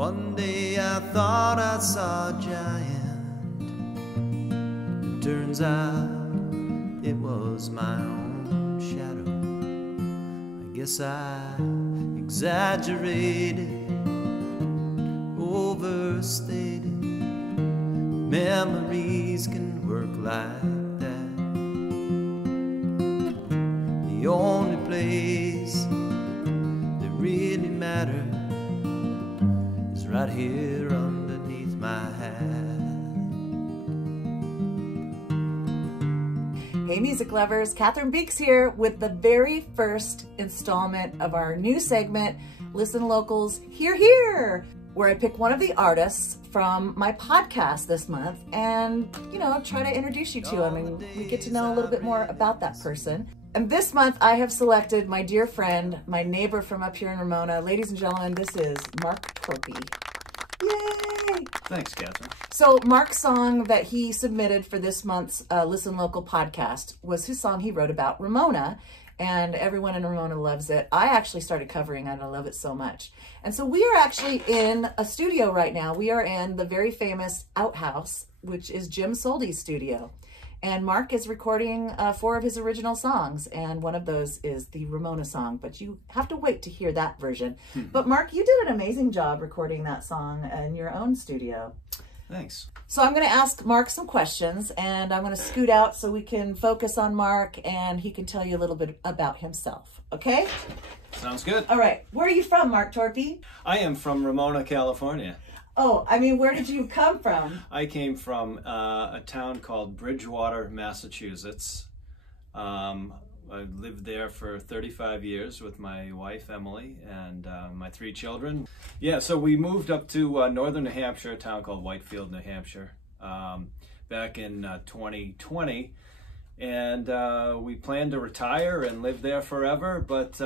One day I thought I saw a giant. It turns out it was my own shadow. I guess I exaggerated, overstated. Memories can work like that. The only place that really matters is right here underneath my hat. Hey music lovers, Cathryn Beeks here with the very first installment of our new segment, Listen Locals Here Here, where I pick one of the artists from my podcast this month and, try to introduce you to them, and we get to know a little bit more about that person. And this month I have selected my dear friend, my neighbor from up here in Ramona. Ladies and gentlemen, this is Mark Torpey. Yay! Thanks, Cathryn. So Mark's song that he submitted for this month's Listen Local podcast was his song he wrote about Ramona, and everyone in Ramona loves it. I actually started covering it, and I love it so much. And so we are actually in a studio right now. We are in the very famous Outhouse, which is Jim Soldy's studio. And Mark is recording 4 of his original songs, and one of those is the Ramona song, but you have to wait to hear that version. But Mark, you did an amazing job recording that song in your own studio. Thanks. So I'm going to ask Mark some questions, and I'm going to scoot out so we can focus on Mark and he can tell you a little bit about himself. Okay? Sounds good. All right. Where are you from, Mark Torpey? I am from Ramona, California. Oh, where did you come from? I came from a town called Bridgewater, Massachusetts. I lived there for 35 years with my wife, Emily, and my 3 children. Yeah, so we moved up to northern New Hampshire, a town called Whitefield, New Hampshire, back in 2020. And we planned to retire and live there forever, but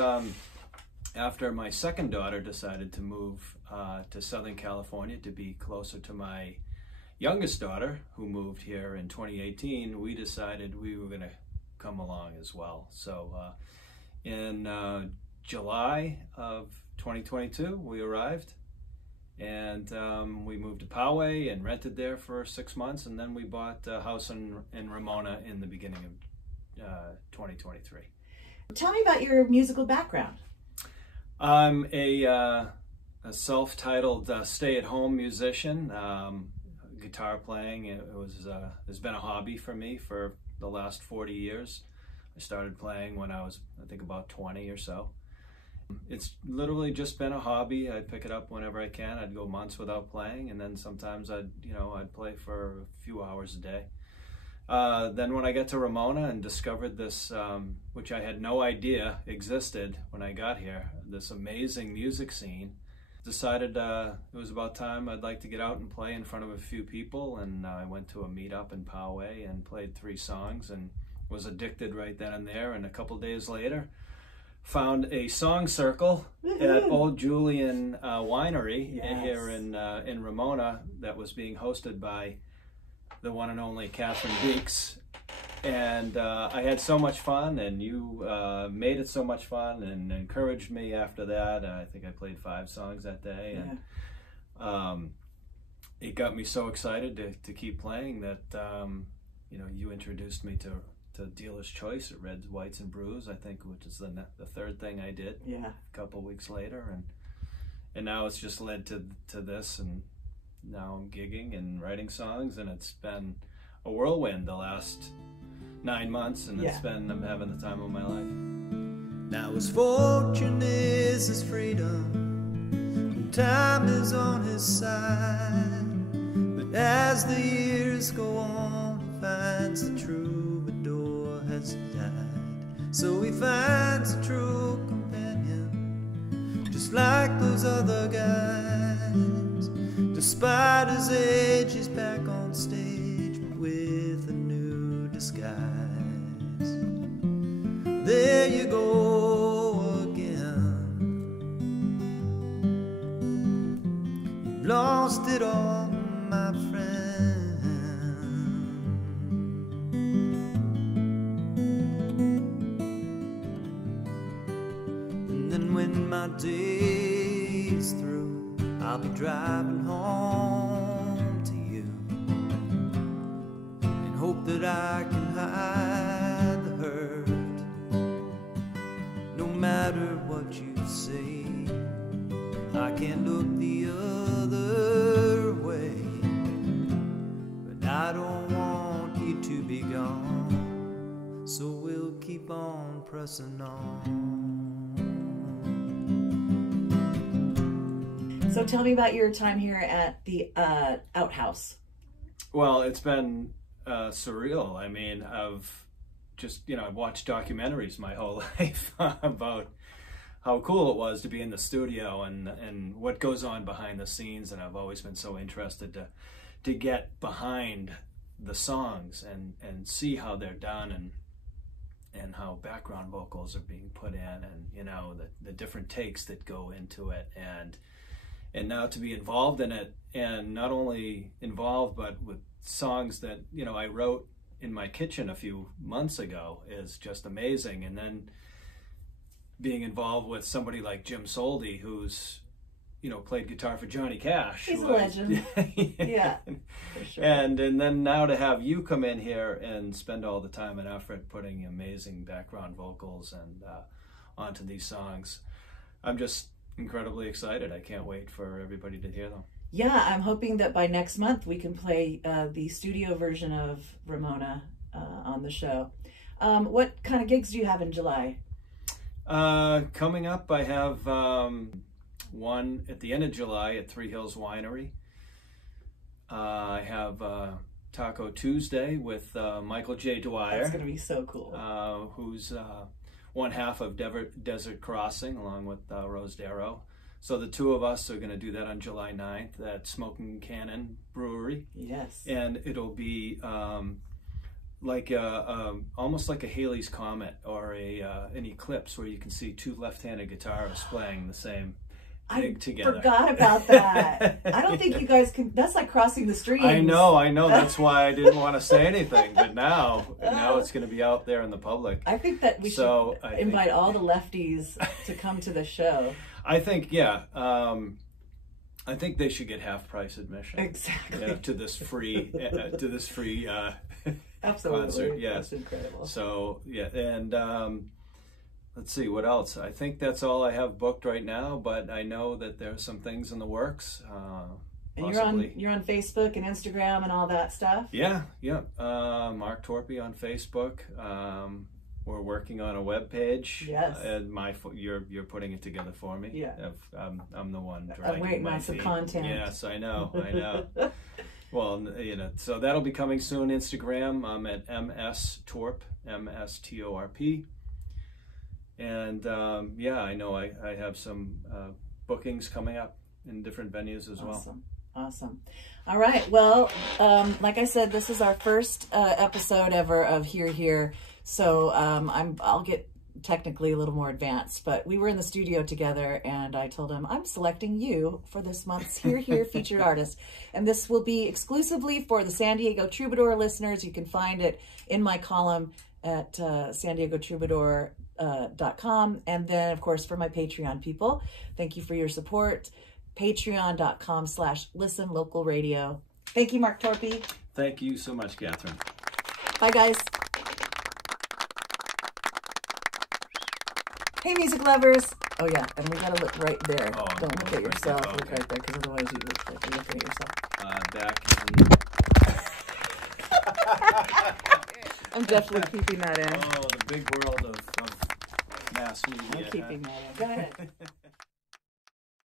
after my second daughter decided to move to Southern California to be closer to my youngest daughter, who moved here in 2018, we decided we were going to come along as well. So in July of 2022, we arrived, and we moved to Poway and rented there for 6 months, and then we bought a house in Ramona in the beginning of 2023. Tell me about your musical background. I'm a self-titled stay-at-home musician. Guitar playing, has been a hobby for me for the last 40 years. I started playing when I was, I think, about 20 or so. It's literally just been a hobby. I pick it up whenever I can. I'd go months without playing, and then sometimes I'd play for a few hours a day. Then when I got to Ramona and discovered this, which I had no idea existed when I got here, this amazing music scene, decided it was about time I'd like to get out and play in front of a few people, and I went to a meetup in Poway and played 3 songs and was addicted right then and there. And a couple days later, found a song circle at Old Julian Winery here in Ramona that was being hosted by the one and only Cathryn Beeks. And I had so much fun, and you made it so much fun and encouraged me after that. I think I played 5 songs that day, and it got me so excited to keep playing that you introduced me to Dealer's Choice at Reds, Whites, and Brews, I think, which is the 3rd thing I did. Yeah. A couple weeks later, and now it's just led to this, and now I'm gigging and writing songs, and it's been a whirlwind the last 9 months, and I'm having the time of my life. Now his fortune is his freedom, and time is on his side. But as the years go on, he finds the troubadour has died. So he finds a true companion, just like those other guys. Despite his age, he's back on stage, but with a new disguise. There you go again. You've lost it all, my friend. And then when my day's through, I'll be driving home to you and hope that I can hide the hurt. No matter what you say, I can't look the other way, but I don't want you to be gone, so we'll keep on pressing on. So tell me about your time here at the Outhouse. Well, it's been surreal. I mean, I've just, I've watched documentaries my whole life about how cool it was to be in the studio and what goes on behind the scenes, and I've always been so interested to get behind the songs and see how they're done and how background vocals are being put in, and the different takes that go into it, and now to be involved in it, and not only involved but with songs that I wrote in my kitchen a few months ago is just amazing. And then being involved with somebody like Jim Soldi, who's played guitar for Johnny Cash. He's a legend. Yeah, for sure. And then now to have you come in here and spend all the time and effort putting amazing background vocals and onto these songs, I'm just incredibly excited. I can't wait for everybody to hear them. Yeah, I'm hoping that by next month we can play the studio version of Ramona on the show. What kind of gigs do you have in July? Coming up, I have one at the end of July at Three Hills Winery. I have Taco Tuesday with Michael J. Dwyer. That's going to be so cool. Who's one half of Desert Crossing along with Rose Darrow. So the two of us are going to do that on July 9th at Smoking Cannon Brewery. Yes. And it'll be like almost like a Halley's Comet or an eclipse, where you can see two left-handed guitarists playing the same gig together. I forgot about that. I don't think you guys can. That's like crossing the streams. I know. That's why I didn't want to say anything. But now it's going to be out there in the public. I think that we should invite all the lefties to come to the show. I think, yeah. I think they should get half-price admission. Exactly. To this free Absolutely. concert. Yes. That's incredible. So yeah, and let's see what else. I think that's all I have booked right now, but I know that there's some things in the works. And possibly. you're on Facebook and Instagram and all that stuff. Yeah. Mark Torpey on Facebook. We're working on a web page. Yes. And you're putting it together for me. Yeah. I'm the one dragging I'm waiting my on some feet. content. Yes, I know. Well, so that'll be coming soon. Instagram, I'm at MSTorp, MSTORP. And yeah, I know I have some bookings coming up in different venues as well. Awesome. All right. Well, like I said, this is our first episode ever of Here. So I'll get technically a little more advanced, but we were in the studio together and I told him, I'm selecting you for this month's Here featured artist. And this will be exclusively for the San Diego Troubadour listeners. You can find it in my column at San Diego Troubadour.com. And then of course for my Patreon people, thank you for your support. Patreon.com/listenlocalradio. Thank you, Mark Torpey. Thank you so much, Cathryn. Bye, guys. Hey, music lovers. Oh, yeah, and we gotta look right there. Oh, don't look at yourself. there. Look right there, because otherwise you look like you're looking at yourself. I'm definitely keeping that in. Oh, the big world of mass media. I'm keeping that in. Go ahead.